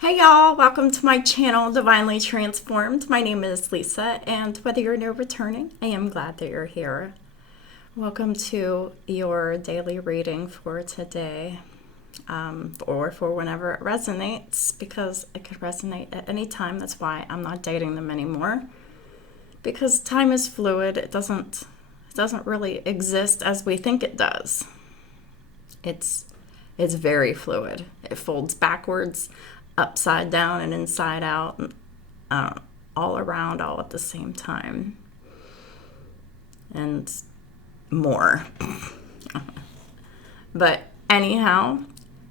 Hey y'all, welcome to my channel, Divinely Transformed. My name is Lisa, and whether you're new or returning, I am glad that you're here. Welcome to your daily reading for today, or for whenever it resonates, because it could resonate at any time. That's why I'm not dating them anymore, because time is fluid. It doesn't really exist as we think it does. It's very fluid. It folds backwards, upside down, and inside out, all around, all at the same time, and more. But anyhow,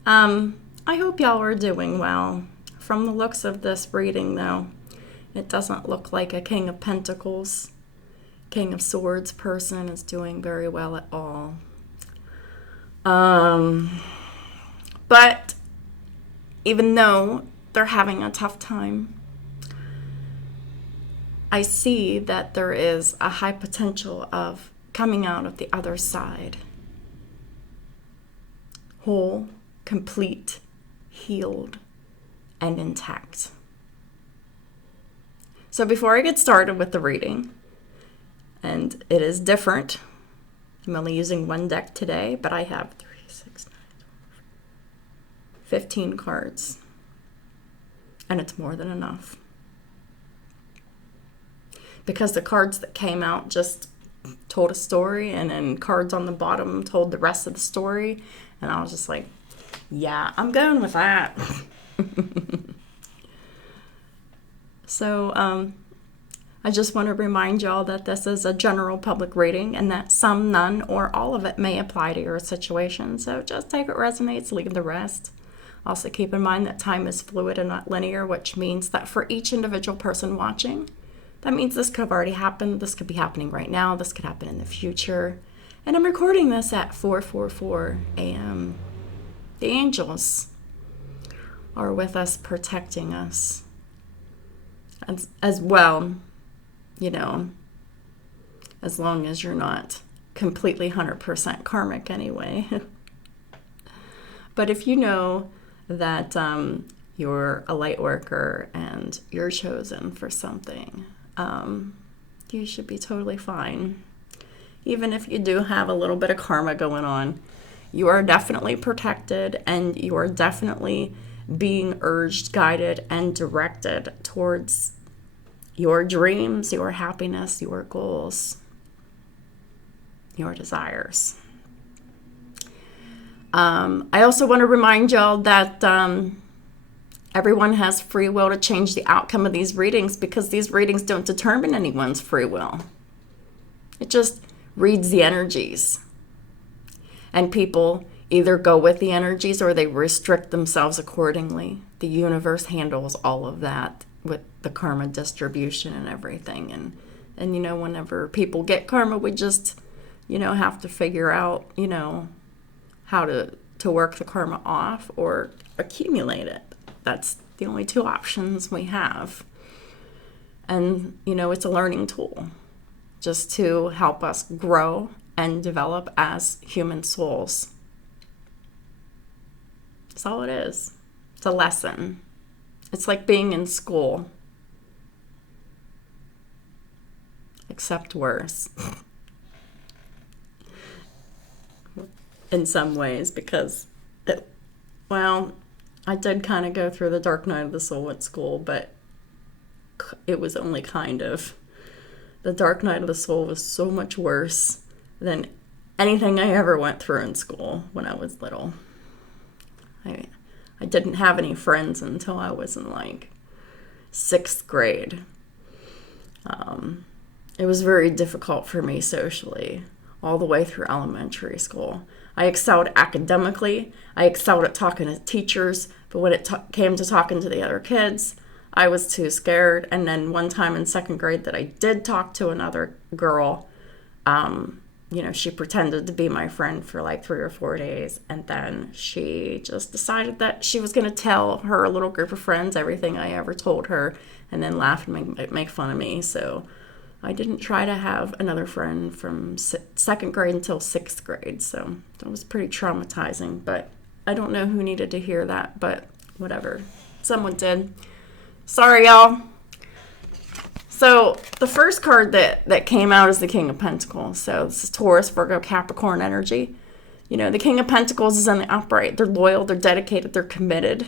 I hope y'all are doing well. From the looks of this reading, though, it doesn't look like a King of Pentacles, King of Swords person is doing very well at all. But even though they're having a tough time, I see that there is a high potential of coming out of the other side whole, complete, healed, and intact. So before I get started with the reading, and it is different, I'm only using one deck today, but I have 15 cards, and it's more than enough, because the cards that came out just told a story, and then cards on the bottom told the rest of the story, and I was just like, yeah, I'm going with that. So I just want to remind y'all that this is a general public reading, and that some, none, or all of it may apply to your situation. So just take what resonates, leave the rest. Also keep in mind that time is fluid and not linear, which means that for each individual person watching, that means this could have already happened, this could be happening right now, this could happen in the future. And I'm recording this at 4:44 a.m. The angels are with us, protecting us. And as well, you know, as long as you're not completely 100% karmic anyway. But if you know that you're a light worker and you're chosen for something, you should be totally fine. Even if you do have a little bit of karma going on, you are definitely protected, and you are definitely being urged, guided, and directed towards your dreams, your happiness, your goals, your desires. I also want to remind y'all that everyone has free will to change the outcome of these readings, because these readings don't determine anyone's free will. It just reads the energies. And people either go with the energies or they restrict themselves accordingly. The universe handles all of that with the karma distribution and everything. And you know, whenever people get karma, we just, have to figure out, how to work the karma off or accumulate it. That's the only two options we have. And, it's a learning tool just to help us grow and develop as human souls. That's all it is. It's a lesson. It's like being in school, except worse. In some ways, because I did kind of go through the dark night of the soul at school, but it was only kind of. The dark night of the soul was so much worse than anything I ever went through in school when I was little. I didn't have any friends until I was in 6th grade. It was very difficult for me socially all the way through elementary school. I excelled academically. I excelled at talking to teachers, but when it came to talking to the other kids, I was too scared. And then one time in 2nd grade that I did talk to another girl, she pretended to be my friend for 3 or 4 days. And then she just decided that she was going to tell her little group of friends everything I ever told her, and then laugh and make fun of me. So I didn't try to have another friend from 2nd grade until 6th grade, so that was pretty traumatizing. But I don't know who needed to hear that, but whatever. Someone did. Sorry, y'all. So the first card that came out is the King of Pentacles. So this is Taurus, Virgo, Capricorn energy. You know, the King of Pentacles is in the upright. They're loyal, they're dedicated, they're committed.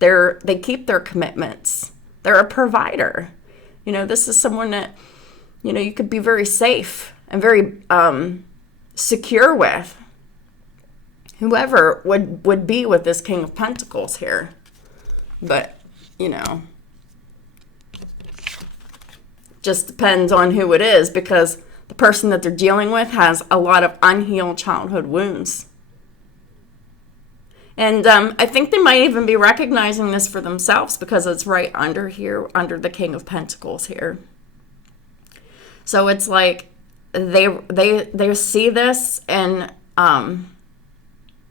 They keep their commitments. They're a provider. You know, this is someone that, you know, you could be very safe and very secure with. Whoever would be with this King of Pentacles here. But, you know, just depends on who it is, because the person that they're dealing with has a lot of unhealed childhood wounds. And I think they might even be recognizing this for themselves, because it's right under here, under the King of Pentacles here. So it's like they see this, and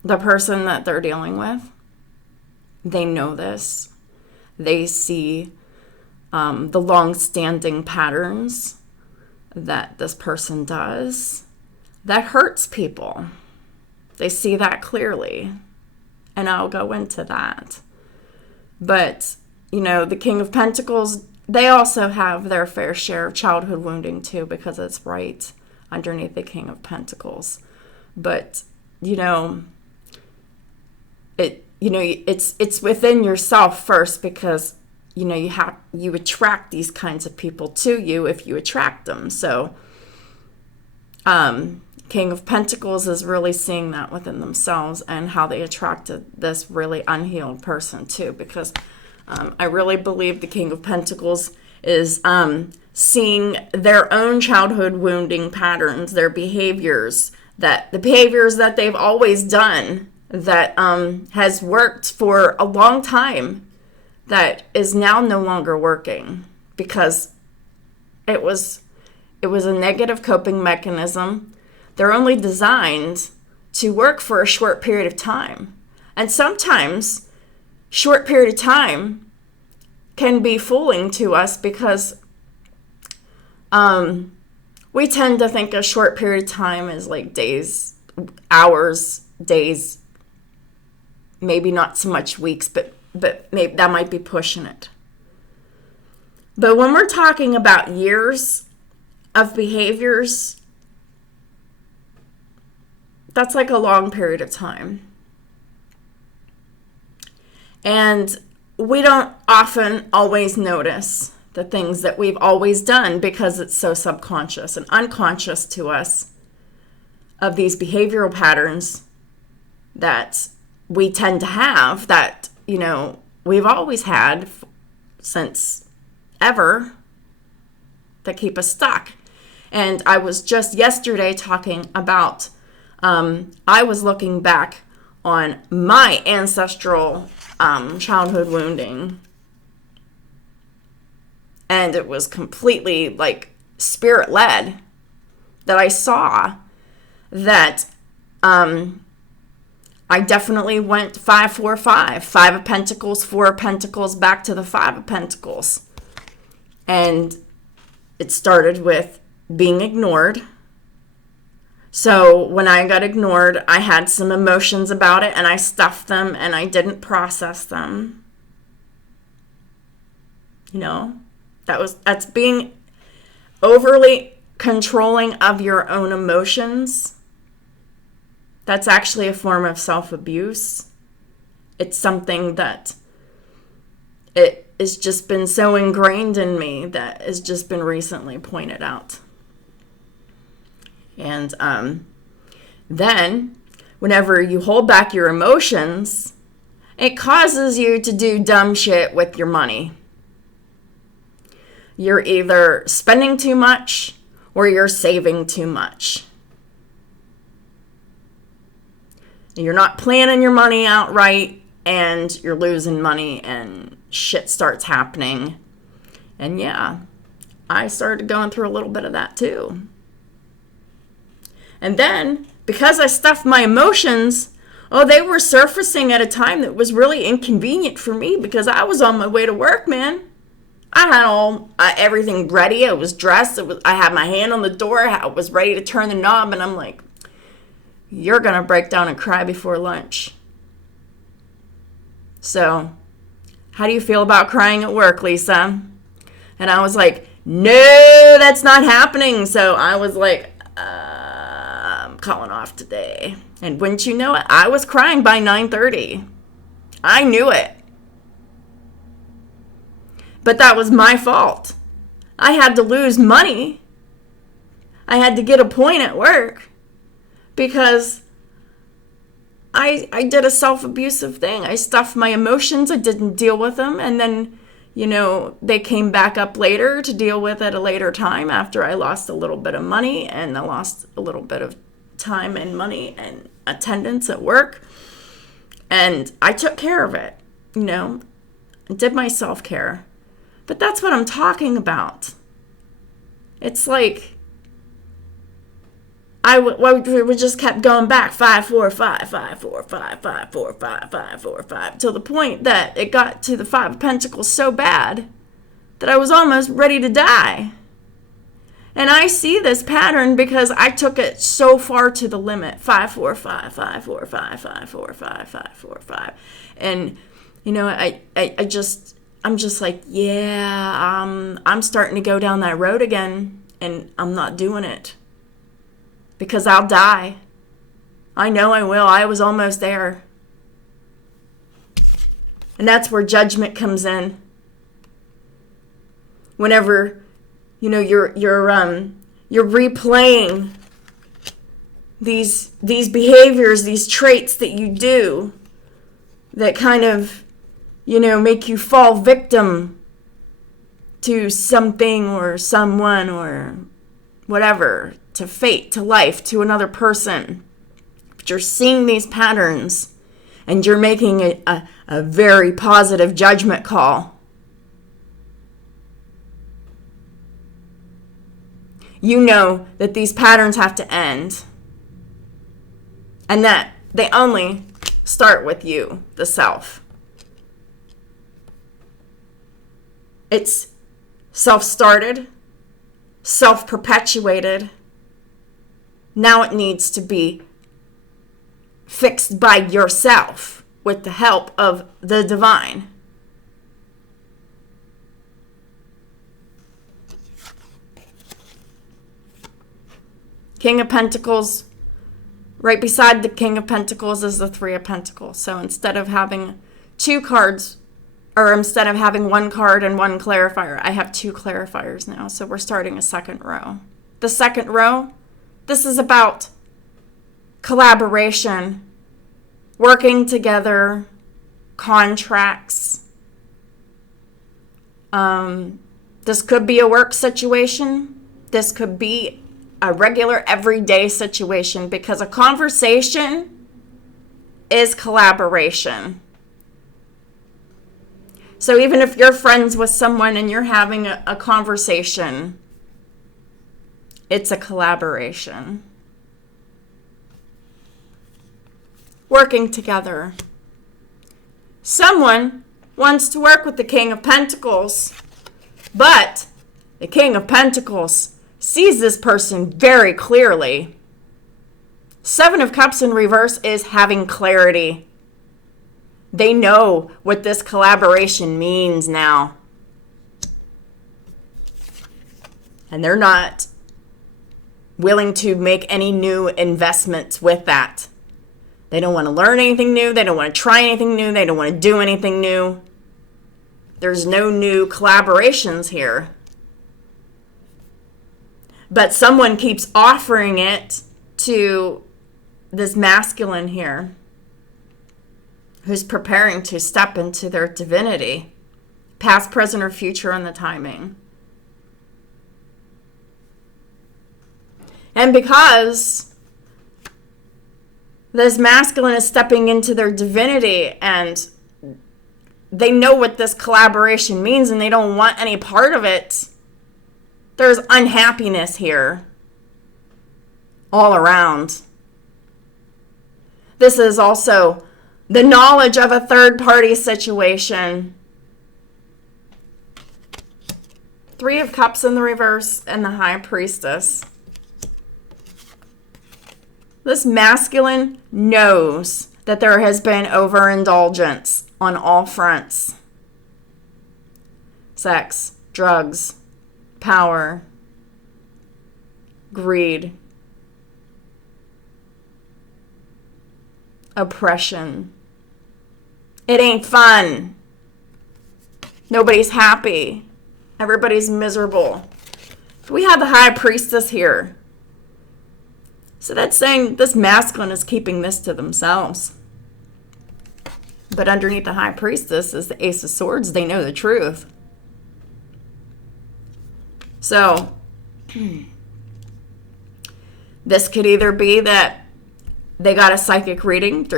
the person that they're dealing with, they know this. They see the long-standing patterns that this person does that hurts people. They see that clearly. And I'll go into that. But, you know, the King of Pentacles, they also have their fair share of childhood wounding too, because it's right underneath the King of Pentacles. But, you know, it's within yourself first, because, you know, you attract these kinds of people to you if you attract them. So, King of Pentacles is really seeing that within themselves, and how they attracted this really unhealed person too, because I really believe the King of Pentacles is seeing their own childhood wounding patterns, their behaviors, the behaviors that they've always done that has worked for a long time, that is now no longer working, because it was a negative coping mechanism. They're only designed to work for a short period of time. And sometimes short period of time can be fooling to us, because we tend to think a short period of time is like days, hours, days, maybe not so much weeks, but maybe that might be pushing it. But when we're talking about years of behaviors, that's like a long period of time. And we don't often always notice the things that we've always done, because it's so subconscious and unconscious to us, of these behavioral patterns that we tend to have, that, you know, we've always had since ever, that keep us stuck. And I was just yesterday talking about I was looking back on my ancestral childhood wounding, and it was completely like spirit-led, that I saw that I definitely went 5-4-5, 5 of Pentacles, 4 of Pentacles, back to the 5 of Pentacles. And it started with being ignored. So when I got ignored, I had some emotions about it, and I stuffed them, and I didn't process them. You know, that's being overly controlling of your own emotions. That's actually a form of self-abuse. It's something that it has just been so ingrained in me, that has just been recently pointed out. And then whenever you hold back your emotions, it causes you to do dumb shit with your money. You're either spending too much or you're saving too much. You're not planning your money out right, and you're losing money, and shit starts happening. And yeah, I started going through a little bit of that too. And then, because I stuffed my emotions, they were surfacing at a time that was really inconvenient for me, because I was on my way to work, man. I had everything ready. I was dressed. I had my hand on the door. I was ready to turn the knob, and I'm like, you're going to break down and cry before lunch. So How do you feel about crying at work, Lisa? And I was like, no, that's not happening. So I was like, I'm calling off today. And wouldn't you know it, I was crying by 9:30. I knew it. But that was my fault. I had to lose money. I had to get a point at work because I did a self-abusive thing. I stuffed my emotions. I didn't deal with them. And then, they came back up later to deal with at a later time after I lost a little bit of money and I lost a little bit of time and money and attendance at work. And I took care of it, I did my self-care. But that's what I'm talking about. It's like we just kept going back 5 4 5 5 4 5 5 4 5 5 4 5 till the point that it got to the 5 of Pentacles so bad that I was almost ready to die. And I see this pattern because I took it so far to the limit. 5 4 5 5 4 5 5 4 5 5 4 5. And I'm just like, I'm starting to go down that road again, and I'm not doing it. Because I'll die. I know I will. I was almost there. And that's where judgment comes in. Whenever, you're replaying these behaviors, these traits that you do that kind of, make you fall victim to something or someone or whatever, to fate, to life, to another person. But you're seeing these patterns and you're making a very positive judgment call. You know that these patterns have to end and that they only start with you, the self. It's self-started, self-perpetuated. Now it needs to be fixed by yourself with the help of the divine. King of Pentacles, right beside the King of Pentacles is the Three of Pentacles. So instead of having two cards, or instead of having one card and one clarifier, I have two clarifiers now. So we're starting a second row. The second row, this is about collaboration, working together, contracts. This could be a work situation. This could be a regular everyday situation because a conversation is collaboration. So even if you're friends with someone and you're having a conversation, it's a collaboration. Working together. Someone wants to work with the King of Pentacles, but the King of Pentacles sees this person very clearly. Seven of Cups in reverse is having clarity. They know what this collaboration means now. And they're not willing to make any new investments with that. They don't want to learn anything new. They don't want to try anything new. They don't want to do anything new. There's no new collaborations here. But someone keeps offering it to this masculine here who's preparing to step into their divinity, past, present, or future on the timing. And because this masculine is stepping into their divinity and they know what this collaboration means and they don't want any part of it, there's unhappiness here all around. This is also the knowledge of a third-party situation. Three of Cups in the reverse and the High Priestess. This masculine knows that there has been overindulgence on all fronts. sex, drugs, power, greed, oppression. It ain't fun. Nobody's happy. Everybody's miserable. We have the High Priestess here. So that's saying this masculine is keeping this to themselves. But underneath the High Priestess is the Ace of Swords. They know the truth. So this could either be that they got a psychic reading,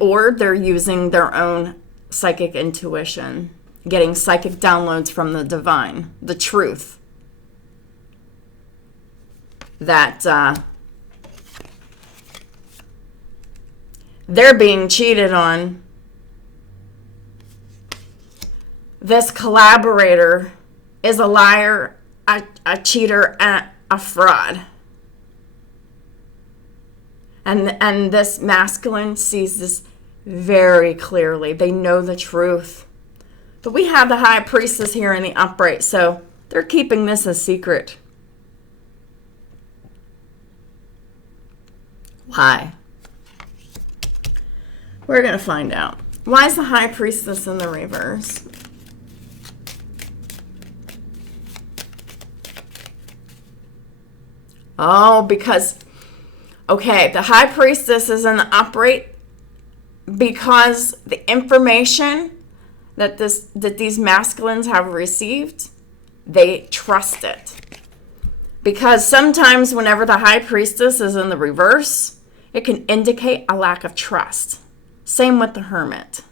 or they're using their own psychic intuition, getting psychic downloads from the divine, the truth. That they're being cheated on. This collaborator is a liar, a cheater, and a fraud. And this masculine sees this very clearly. They know the truth. But we have the High Priestess here in the upright, so they're keeping this a secret. Why? We're going to find out. Why is the High Priestess in the reverse? Oh, because, okay, the High Priestess is in the upright because the information that these masculines have received, they trust it. Because sometimes whenever the High Priestess is in the reverse, it can indicate a lack of trust. Same with the Hermit.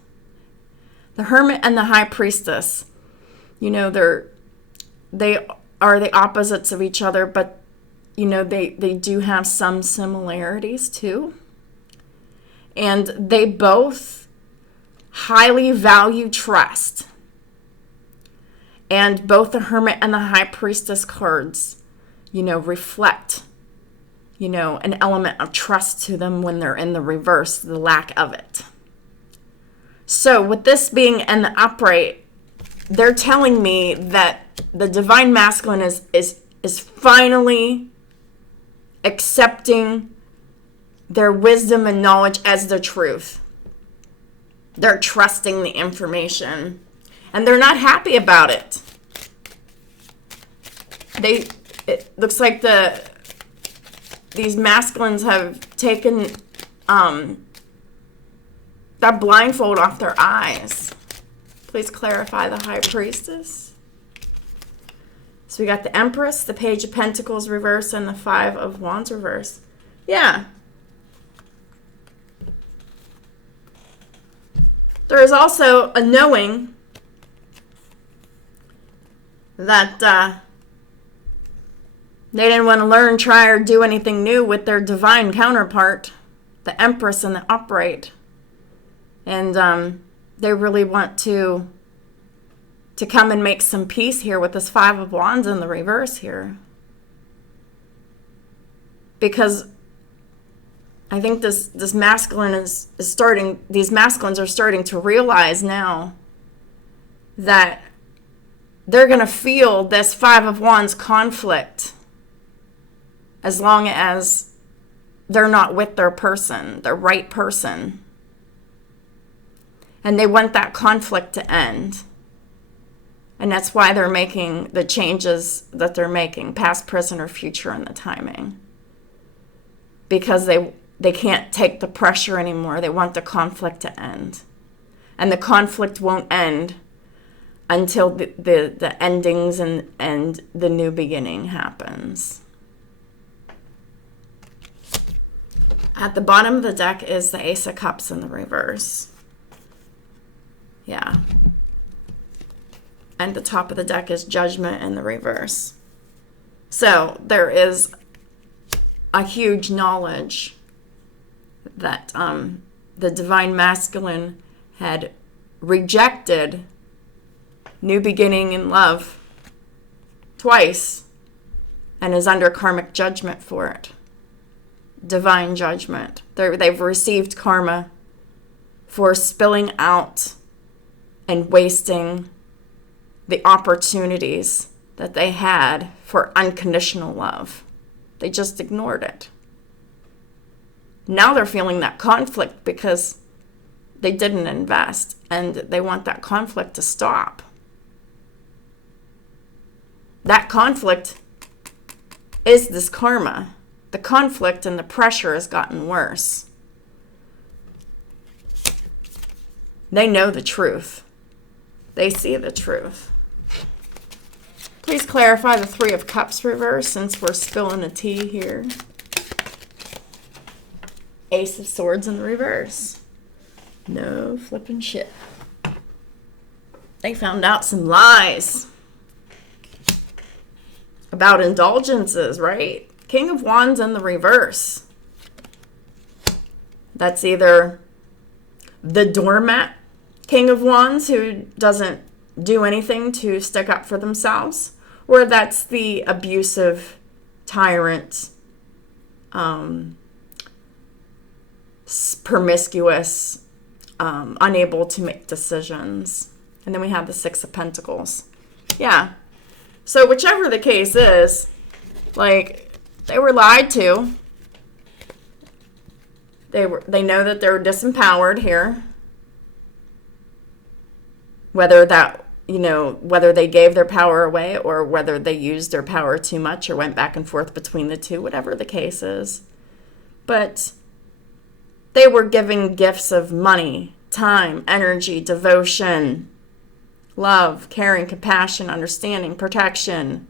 The Hermit and the High Priestess, you know, they are the opposites of each other, but, you know, they do have some similarities too. And they both highly value trust. And both the Hermit and the High Priestess cards, you know, reflect, you know, an element of trust to them when they're in the reverse, the lack of it. So with this being in the upright, they're telling me that the divine masculine is finally accepting their wisdom and knowledge as the truth. They're trusting the information, and they're not happy about it. It looks like these masculines have taken that blindfold off their eyes. Please clarify the High Priestess. So we got the Empress, the Page of Pentacles reverse, and the Five of Wands reverse. Yeah. There is also a knowing that they didn't want to learn, try, or do anything new with their divine counterpart, the Empress in the upright. And they really want to come and make some peace here with this Five of Wands in the reverse here. Because I think this masculine is starting, these masculines are starting to realize now that they're going to feel this Five of Wands conflict as long as they're not with their person, the right person. And they want that conflict to end. And that's why they're making the changes that they're making, past, present, or future in the timing. Because they can't take the pressure anymore. They want the conflict to end. And the conflict won't end until the endings and the new beginning happens. At the bottom of the deck is the Ace of Cups in the reverse. Yeah. And the top of the deck is Judgment in the reverse. So there is a huge knowledge that the divine masculine had rejected new beginning in love twice and is under karmic judgment for it. Divine judgment. They've received karma for spilling out and wasting the opportunities that they had for unconditional love. They just ignored it. Now they're feeling that conflict because they didn't invest, and they want that conflict to stop. That conflict is this karma. The conflict and the pressure has gotten worse. They know the truth. They see the truth. Please clarify the Three of Cups reverse, since we're spilling the tea here. Ace of Swords in the reverse. No flipping shit. They found out some lies about indulgences, right? King of Wands in the reverse. That's either the doormat King of Wands who doesn't do anything to stick up for themselves, or that's the abusive tyrant, promiscuous, unable to make decisions. And then we have the Six of Pentacles. Yeah. So whichever the case is, like, they were lied to. They know that they're disempowered here. Whether that, whether they gave their power away or whether they used their power too much or went back and forth between the two, whatever the case is. But they were giving gifts of money, time, energy, devotion, love, caring, compassion, understanding, protection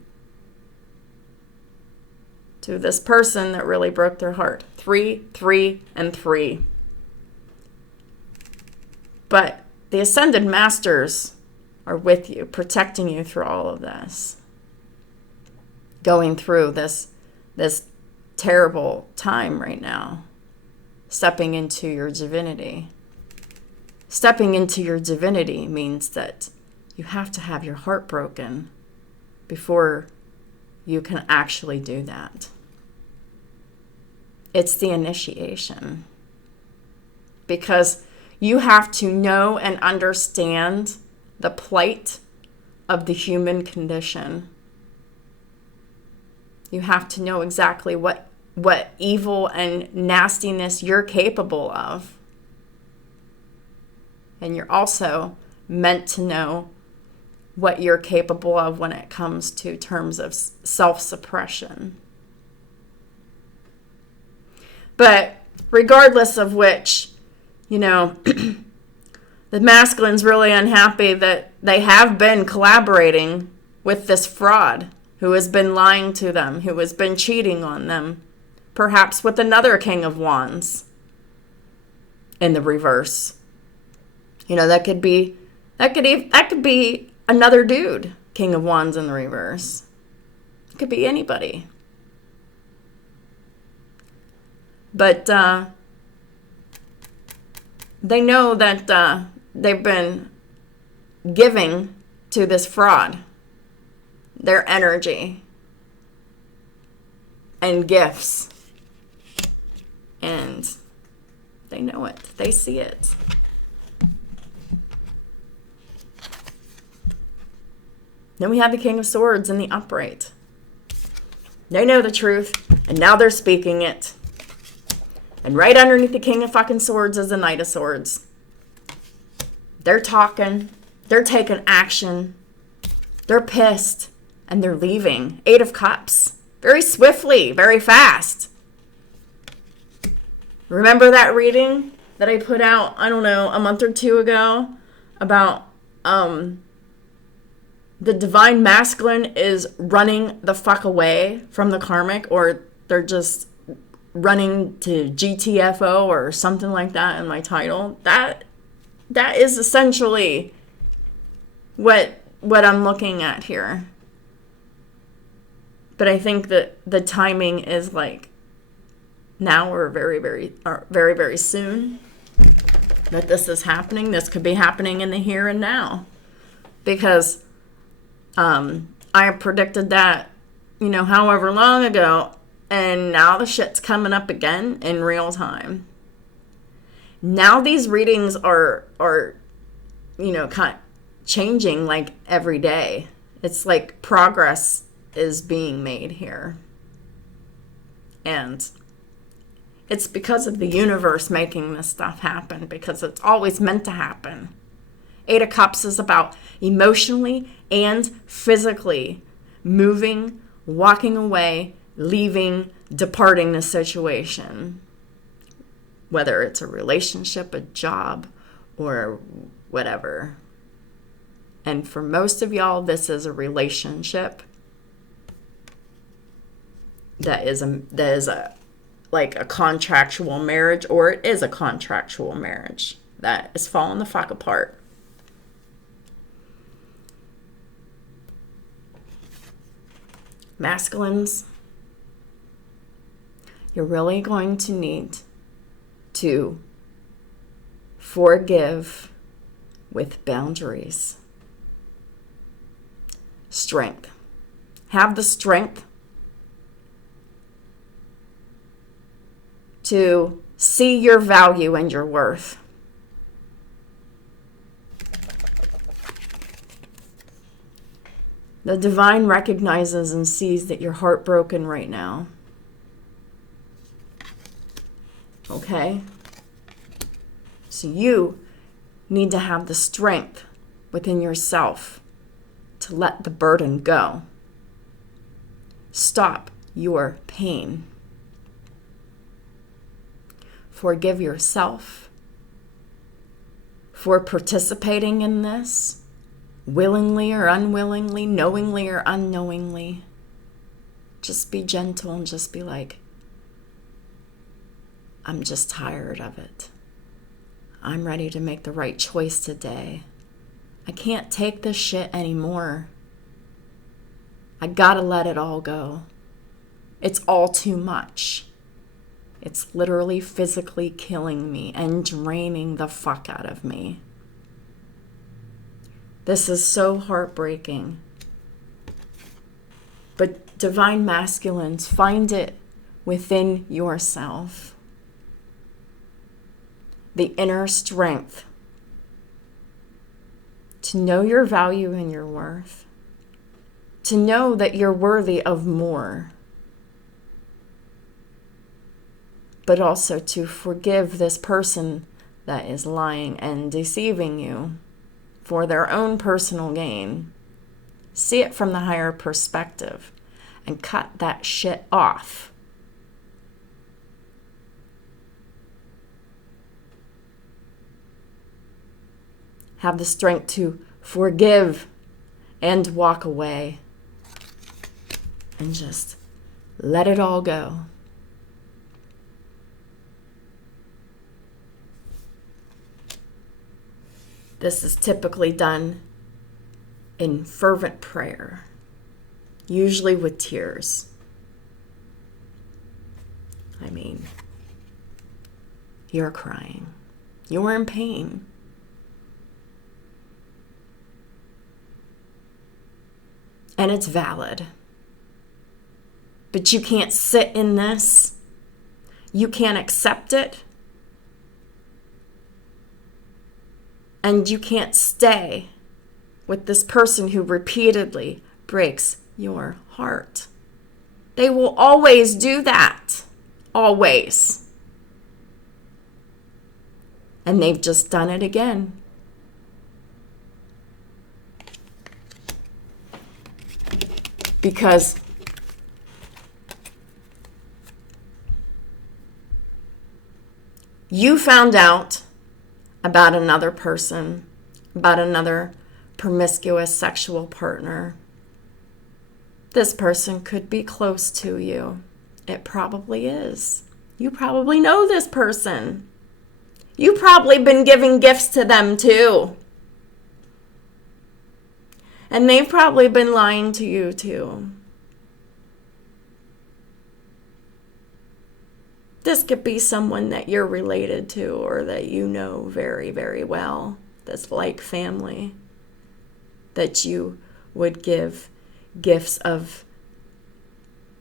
to this person that really broke their heart. 3, 3, and 3. But the Ascended Masters are with you, protecting you through all of this. Going through this terrible time right now. Stepping into your divinity. Stepping into your divinity means that you have to have your heart broken before you can actually do that. It's the initiation. Because you have to know and understand the plight of the human condition. You have to know exactly what evil and nastiness you're capable of. And you're also meant to know what you're capable of when it comes to terms of self-suppression. But regardless of which, the masculine's really unhappy that they have been collaborating with this fraud who has been lying to them, who has been cheating on them, perhaps with another King of Wands in the reverse. That could be another dude, King of Wands in the reverse. It could be anybody. But they know that they've been giving to this fraud their energy and gifts. And they know it. They see it. Then we have the King of Swords in the upright. They know the truth, and now they're speaking it. And right underneath the King of fucking Swords is the Knight of Swords. They're talking. They're taking action. They're pissed. And they're leaving. 8 of Cups. Very swiftly. Very fast. Remember that reading that I put out, I don't know, a month or two ago? About the Divine Masculine is running the fuck away from the karmic, or they're just running to GTFO or something like that in my title. That is essentially what I'm looking at here. But I think that the timing is like now or very, very soon that this is happening. This could be happening in the here and now. Because I predicted that, however long ago. And now the shit's coming up again in real time. Now these readings are changing like every day. It's like progress is being made here. And it's because of the universe making this stuff happen, because it's always meant to happen. Eight of Cups is about emotionally and physically moving, walking away, leaving, departing the situation. Whether it's a relationship, a job, or whatever. And for most of y'all, this is a relationship that is a like a contractual marriage, or it is a contractual marriage that is falling the fuck apart. Masculines, you're really going to need to forgive with boundaries. Strength. Have the strength to see your value and your worth. The divine recognizes and sees that you're heartbroken right now. Okay? So you need to have the strength within yourself to let the burden go. Stop your pain. Forgive yourself for participating in this, willingly or unwillingly, knowingly or unknowingly. Just be gentle and just be like, I'm just tired of it. I'm ready to make the right choice today. I can't take this shit anymore. I gotta let it all go. It's all too much. It's literally physically killing me and draining the fuck out of me. This is so heartbreaking. But divine masculines, find it within yourself. The inner strength to know your value and your worth. To know that you're worthy of more. But also to forgive this person that is lying and deceiving you for their own personal gain. See it from the higher perspective and cut that shit off. Have the strength to forgive and walk away and just let it all go. This is typically done in fervent prayer, usually with tears. I mean, you're crying. You're in pain. And it's valid. But you can't sit in this. You can't accept it. And you can't stay with this person who repeatedly breaks your heart. They will always do that. Always. And they've just done it again. Because you found out about another person, about another promiscuous sexual partner. This person could be close to you. It probably is. You probably know this person. You've probably been giving gifts to them too. And they've probably been lying to you too. This could be someone that you're related to or that you know very, very well, that's like family, that you would give gifts of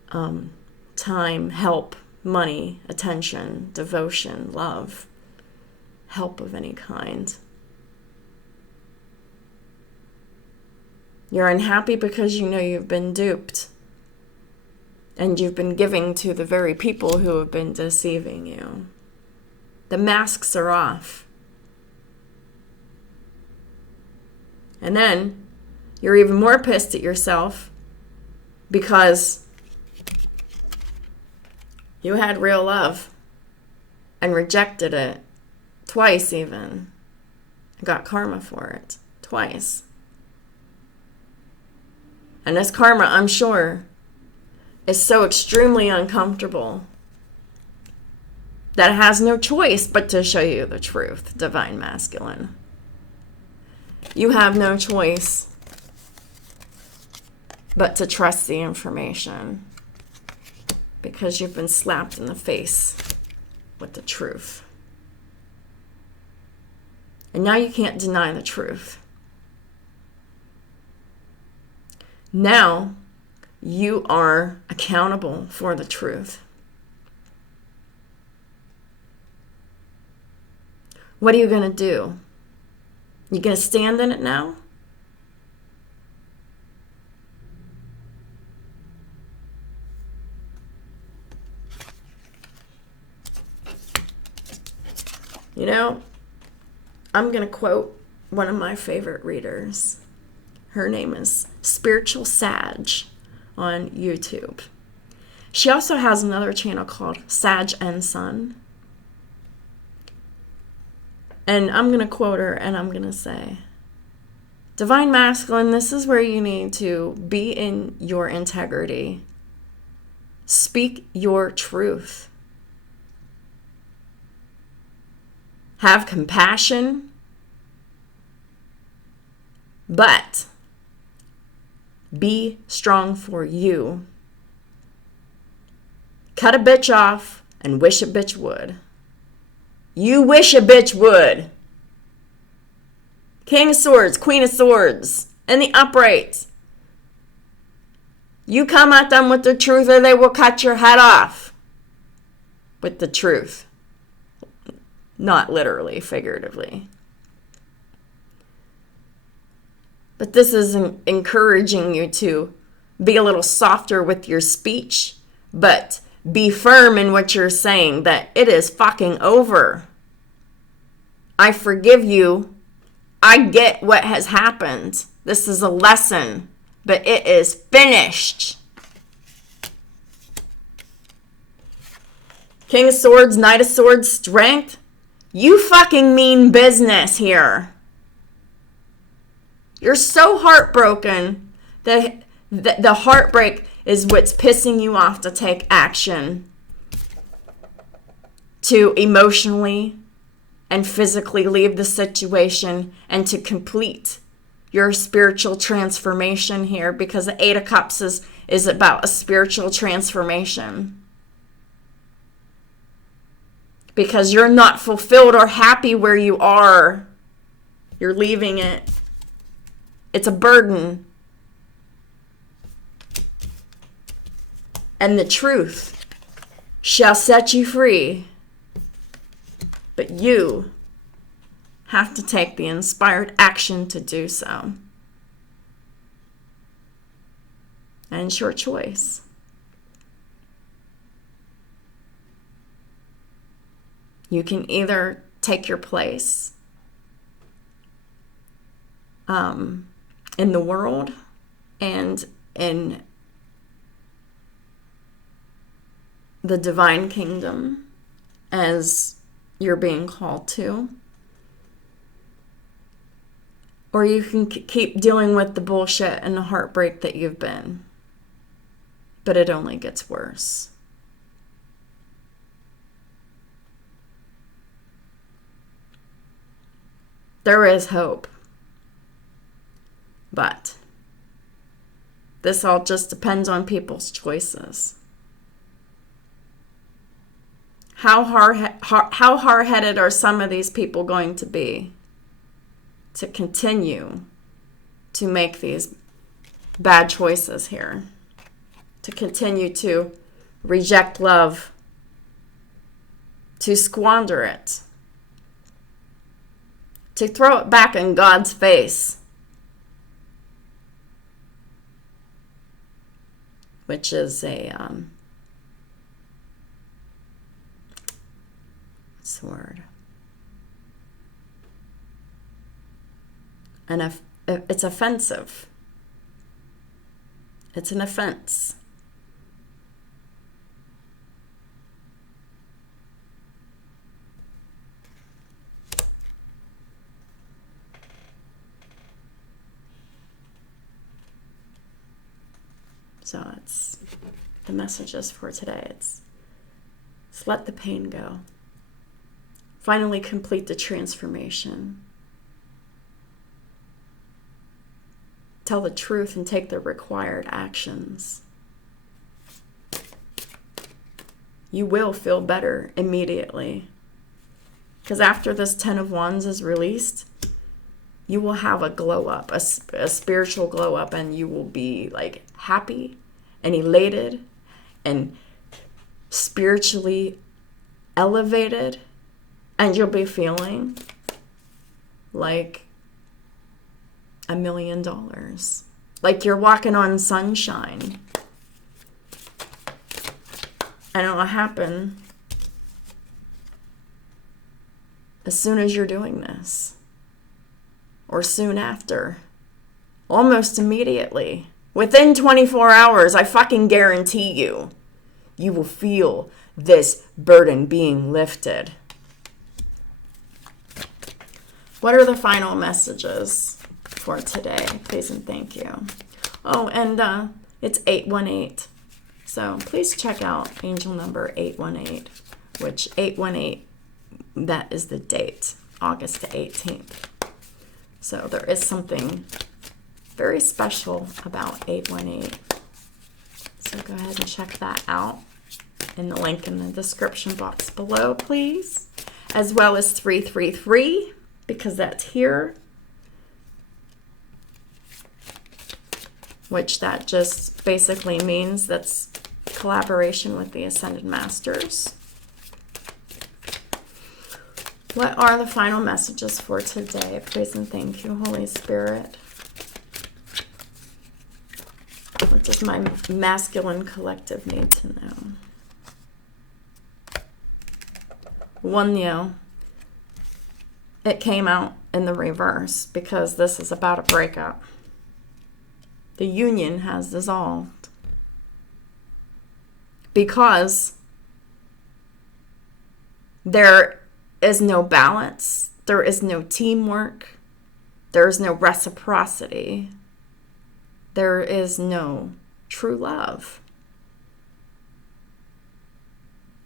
time, help, money, attention, devotion, love, help of any kind. You're unhappy because you know you've been duped. And you've been giving to the very people who have been deceiving you. The masks are off. And then you're even more pissed at yourself because you had real love and rejected it twice even. And got karma for it twice. And this karma, I'm sure, is so extremely uncomfortable that it has no choice but to show you the truth, Divine Masculine. You have no choice but to trust the information because you've been slapped in the face with the truth. And now you can't deny the truth. Now you are accountable for the truth. What are you going to do? You going to stand in it now? You know, I'm going to quote one of my favorite readers. Her name is Spiritual Sag on YouTube. She also has another channel called Sag and Sun. And I'm going to quote her and I'm going to say, Divine Masculine, this is where you need to be in your integrity. Speak your truth. Have compassion. But be strong for you. Cut a bitch off and wish a bitch would. You wish a bitch would. King of Swords, Queen of Swords, and the upright. You come at them with the truth or they will cut your head off with the truth. Not literally, figuratively. But this is encouraging you to be a little softer with your speech, but be firm in what you're saying, that it is fucking over. I forgive you. I get what has happened. This is a lesson, but it is finished. King of Swords, Knight of Swords, Strength. You fucking mean business here. You're so heartbroken that the heartbreak is what's pissing you off to take action, to emotionally and physically leave the situation and to complete your spiritual transformation here, because the Eight of Cups is about a spiritual transformation. Because you're not fulfilled or happy where you are. You're leaving it. It's a burden. And the truth shall set you free. But you have to take the inspired action to do so. And it's your choice. You can either take your place in the world and in the divine kingdom as you're being called to, or you can keep dealing with the bullshit and the heartbreak that you've been, but it only gets worse. There is hope. But this all just depends on people's choices. How hard-headed are some of these people going to be to continue to make these bad choices here? To continue to reject love, to squander it, to throw it back in God's face, which is a, what's the word? It's offensive. It's an offense. So it's the messages for today. It's let the pain go. Finally complete the transformation. Tell the truth and take the required actions. You will feel better immediately. Because after this 10 of Wands is released, you will have a glow up, a spiritual glow up, and you will be like happy and elated and spiritually elevated, and you'll be feeling like $1 million, like you're walking on sunshine. And it'll happen as soon as you're doing this, or soon after, almost immediately. Within 24 hours, I fucking guarantee you, you will feel this burden being lifted. What are the final messages for today? Please and thank you. Oh, and it's 818. So please check out angel number 818, which 818, that is the date, August the 18th. So there is something very special about 818. So go ahead and check that out in the link in the description box below, please. As well as 333, because that's here. Which that just basically means that's collaboration with the Ascended Masters. What are the final messages for today? Praise and thank you, Holy Spirit. What does my masculine collective need to know? One, it came out in the reverse because this is about a breakup. The union has dissolved because there is no balance, there is no teamwork, there is no reciprocity, there is no true love.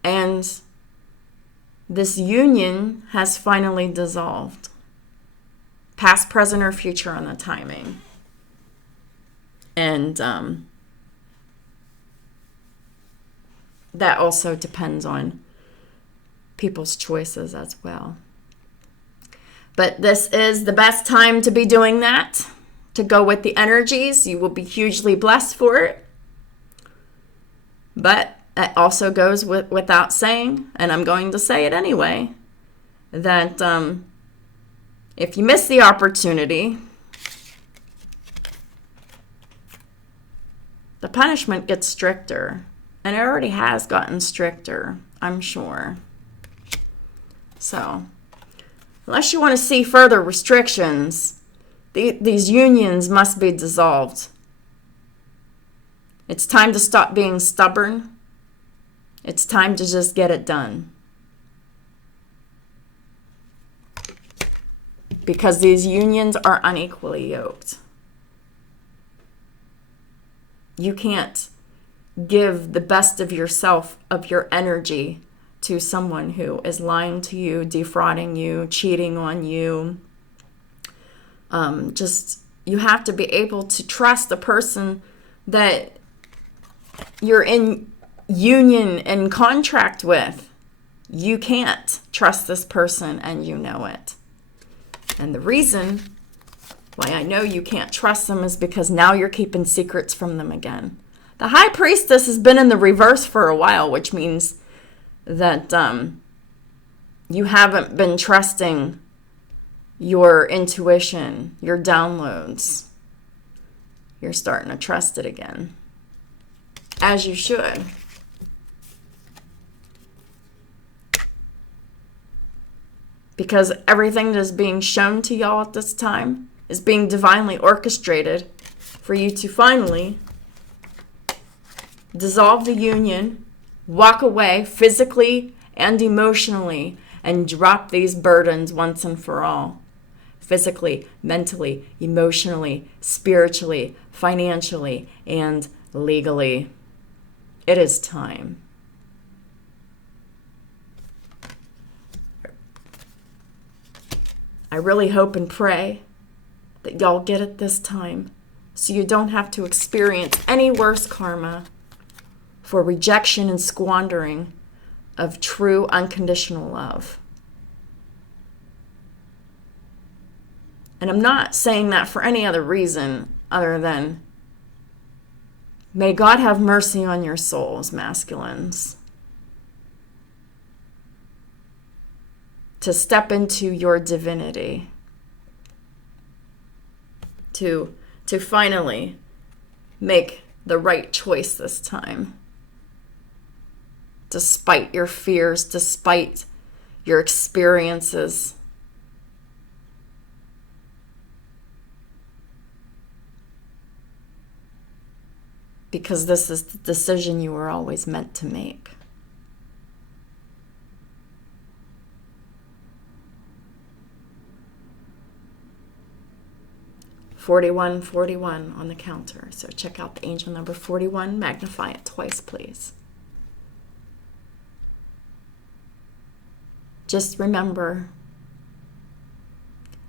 And this union has finally dissolved. Past, present, or future on the timing. And that also depends on people's choices as well. But this is the best time to be doing that, to go with the energies. You will be hugely blessed for it. But it also goes without saying, and I'm going to say it anyway, that if you miss the opportunity, the punishment gets stricter. And it already has gotten stricter, I'm sure. So, unless you want to see further restrictions, these unions must be dissolved. It's time to stop being stubborn. It's time to just get it done. Because these unions are unequally yoked. You can't give the best of yourself, of your energy, to someone who is lying to you, defrauding you, cheating on you. You have to be able to trust the person that you're in union and contract with. You can't trust this person, and you know it. And the reason why I know you can't trust them is because now you're keeping secrets from them again. The High Priestess has been in the reverse for a while, which means that you haven't been trusting your intuition, your downloads. You're starting to trust it again. as you should. Because everything that is being shown to y'all at this time is being divinely orchestrated for you to finally dissolve the union, walk away physically and emotionally, and drop these burdens once and for all. Physically, mentally, emotionally, spiritually, financially, and legally. It is time. I really hope and pray that y'all get it this time so you don't have to experience any worse karma for rejection and squandering of true unconditional love. And I'm not saying that for any other reason other than may God have mercy on your souls, masculines. To step into your divinity. To finally make the right choice this time. Despite your fears, despite your experiences. Because this is the decision you were always meant to make. "4141 on the counter. So check out the angel number 41. Magnify it twice, please. Just remember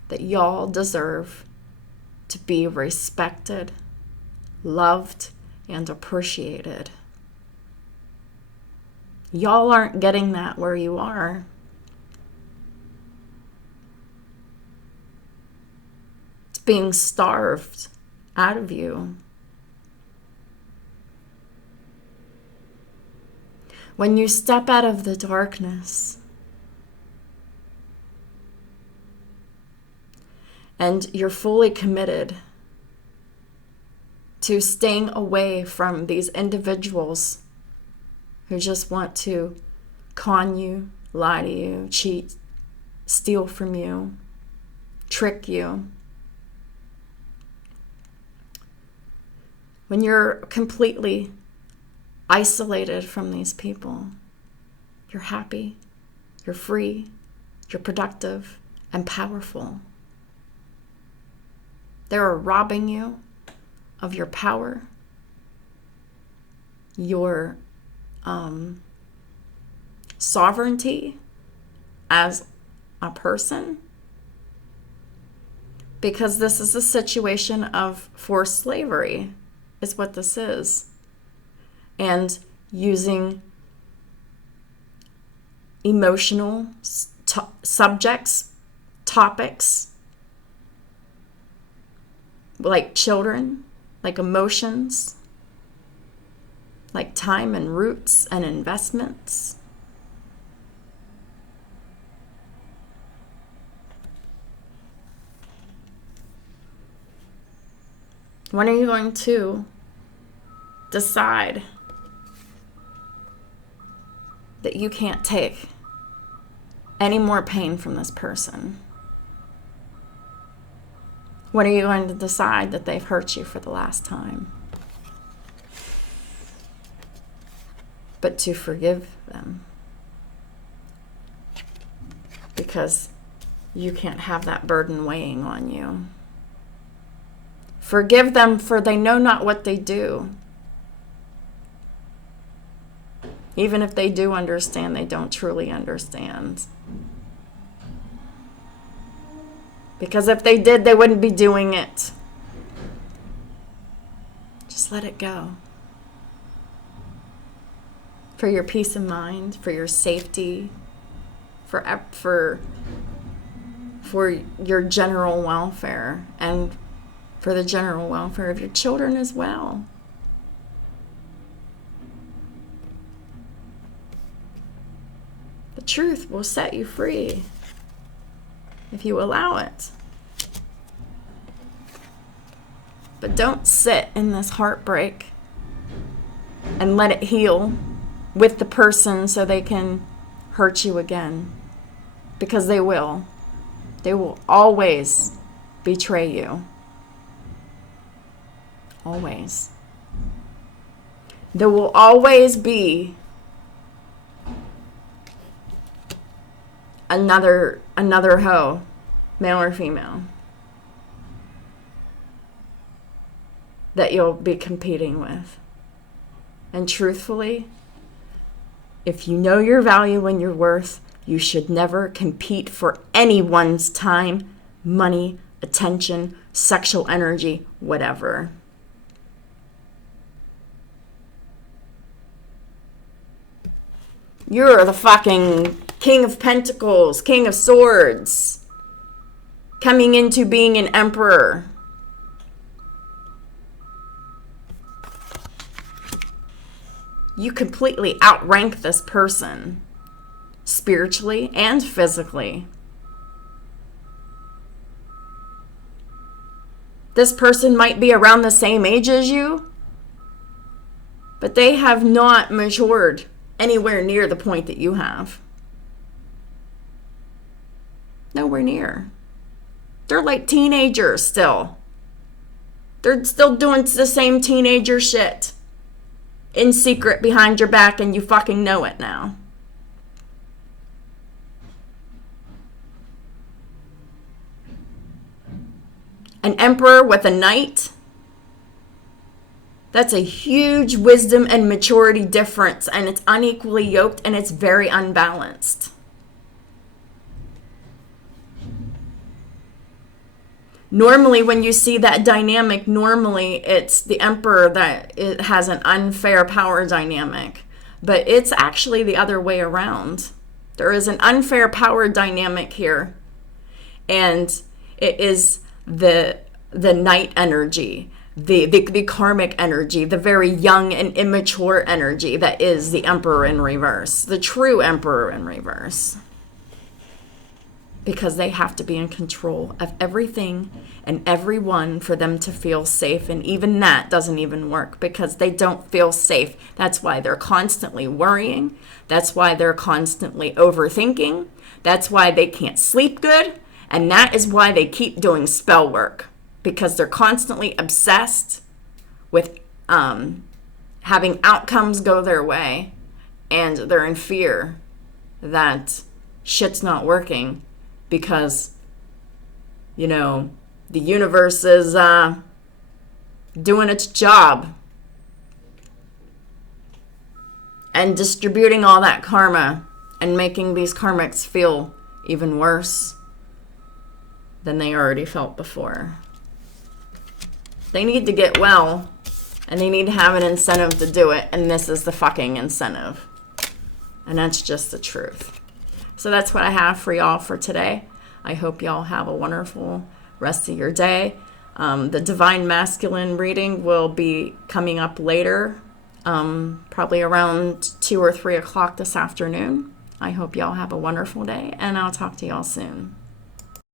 that y'all deserve to be respected, loved, and appreciated. Y'all aren't getting that where you are. It's being starved out of you. When you step out of the darkness and you're fully committed to staying away from these individuals who just want to con you, lie to you, cheat, steal from you, trick you. When you're completely isolated from these people, you're happy, you're free, you're productive, and powerful. They're robbing you of your power, your sovereignty as a person, because this is a situation of forced slavery, is what this is. And using emotional subjects, topics, like children, like emotions, like time and roots and investments. When are you going to decide that you can't take any more pain from this person? When are you going to decide that they've hurt you for the last time? But to forgive them. Because you can't have that burden weighing on you. Forgive them, for they know not what they do. Even if they do understand, they don't truly understand. Because if they did, they wouldn't be doing it. Just let it go. For your peace of mind, for your safety, for your general welfare, and for the general welfare of your children as well. The truth will set you free if you allow it. But don't sit in this heartbreak and let it heal with the person so they can hurt you again. Because they will. They will always betray you. Always. There will always be another hoe, male or female, that you'll be competing with. And truthfully, if you know your value and your worth, you should never compete for anyone's time, money, attention, sexual energy, whatever. You're the fucking King of Pentacles, King of Swords, coming into being an emperor. You completely outrank this person, spiritually and physically. This person might be around the same age as you, but they have not matured anywhere near the point that you have. Nowhere near. They're like teenagers still. They're still doing the same teenager shit in secret behind your back, and you fucking know it now. An emperor with a knight, that's a huge wisdom and maturity difference, and it's unequally yoked, and it's very unbalanced. Normally, when you see that dynamic, normally it's the emperor that it has an unfair power dynamic. But it's actually the other way around. There is an unfair power dynamic here. And it is the knight energy, the karmic energy, the very young and immature energy that is the emperor in reverse, the true emperor in reverse. Because they have to be in control of everything and everyone for them to feel safe. And even that doesn't even work because they don't feel safe. That's why they're constantly worrying. That's why they're constantly overthinking. That's why they can't sleep good. And that is why they keep doing spell work. Because they're constantly obsessed with having outcomes go their way. And they're in fear that shit's not working. Because, you know, the universe is doing its job and distributing all that karma and making these karmics feel even worse than they already felt before. They need to get well, and they need to have an incentive to do it, and this is the fucking incentive. And that's just the truth. So that's what I have for y'all for today. I hope y'all have a wonderful rest of your day. The Divine Masculine reading will be coming up later, probably around 2 or 3 o'clock this afternoon. I hope y'all have a wonderful day, and I'll talk to y'all soon.